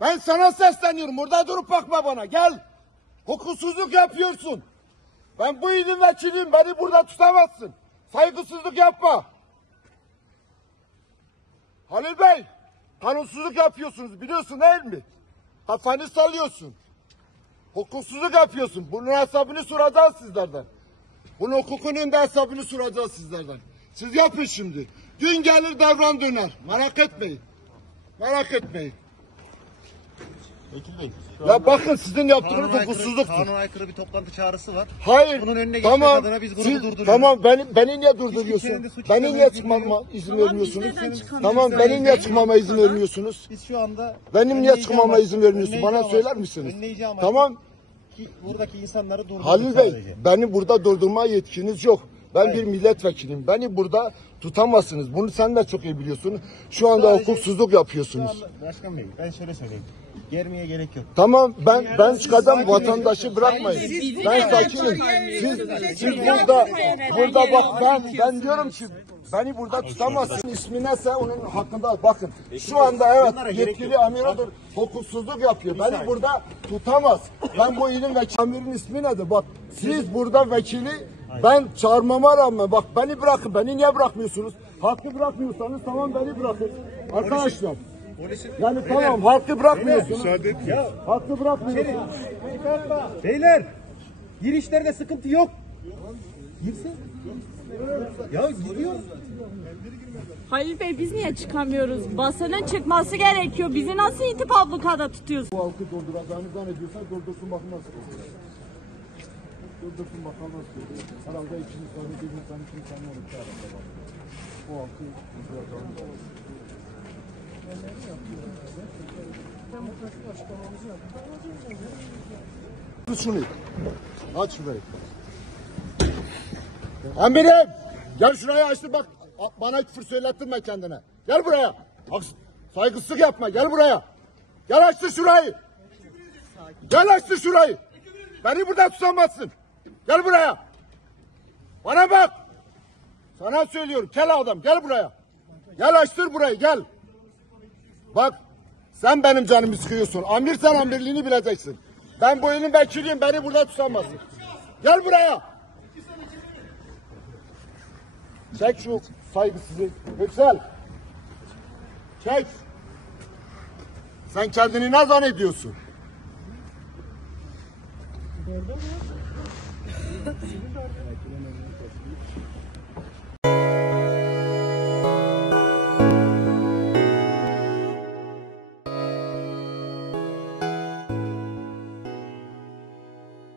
Ben sana sesleniyorum. Burada durup bakma bana. Gel. Hukuksuzluk yapıyorsun. Ben bu ilin vekiliyim. Beni burada tutamazsın. Saygısızlık yapma. Halil Bey, kanunsuzluk yapıyorsunuz. Biliyorsun değil mi? Kafanı sallıyorsun. Hukuksuzluk yapıyorsun. Bunun hesabını soracağız sizlerden. Bunun hukukunun da hesabını soracağız sizlerden. Siz yapın şimdi. Gün gelir devran döner. Merak etmeyin. Merak etmeyin. Vekil Bey. Ya bakın sizin yaptığınız hukuksuzluktur. Kanuna aykırı bir toplantı çağrısı var. Hayır. Bunun önüne geçmek Tamam. adına biz bunu Siz, durduruyoruz. tamam beni niye durduruyorsun? kimsenin de suç Beni niye işlemediğini çıkmama bilmiyor. izin Tamam, vermiyorsunuz? biz neden çıkamıyoruz? Tamam benim niye çıkmama izin vermiyorsunuz? Biz şu anda Benim niye çıkmama izin vermiyorsun? Bana söyler misiniz? Önleyici amaç Tamam. ki buradaki insanları durdurmak Halil Bey, sadece. beni burada durdurma yetkiniz yok. Ben Hayır. bir milletvekiliyim. Beni burada tutamazsınız. Bunu sen de çok iyi biliyorsun. Şu anda Sadece- hukuksuzluk Şu yapıyorsunuz. anda Başkan Bey ben şöyle söyleyeyim. Germeye gerek yok. Tamam ben çıkacağım, sakin vatandaşı bırakmayın. Biz Ben de sakinim. Siz burada bak ben diyorum ki beni burada tutamazsın. İsmi neyse onun hakkında bakın. Şu anda evet yetkili amirodur. Hukuksuzluk yapıyor. Beni burada tutamaz. Ben bu ilin vekili. Amirin ismi nedir? Bak siz burada vekili ben çağırmama rağmen bak beni bırakın. Beni niye bırakmıyorsunuz? Hakkı bırakmıyorsanız tamam beni bırakın. Arkadaşlar. Yani tamam hakkı bırakmıyorsunuz. Hakkı bırakmıyorsunuz. Beyler girişlerde sıkıntı yok. Girsin. Ya gidiyor. Halil Bey biz niye çıkamıyoruz? Basının çıkması gerekiyor. Bizi nasıl itip ablukada tutuyorsun? Bu halkı dolduracağını zannediyorsa doldursun bakın nasıl oluyor. Doldursun bakalım nasıl oluyor. Herhalde iki insanı, bir insanı, iki insanı olmuş arasında bak. Bu halkı dolduracağını şunu. Aç şurayı. Amirim! Gel şuraya açtır bak. Bana küfür söylettirme kendine. Gel buraya. Saygısızlık yapma. Gel buraya. Gel açtır şurayı. Gel açtır şurayı. Beni burada tutamazsın. Gel buraya. Bana bak. Sana söylüyorum. Kel adam gel buraya. Gel açtır burayı gel. Bak sen benim canımı sıkıyorsun. Amir sen amirliğini bileceksin. Ben bu ilin vekiliyim. Beni burada tutamazsın. Gel buraya. Çek şu saygısızı. Yüksel. Çek. Sen kendini ne zannediyorsun?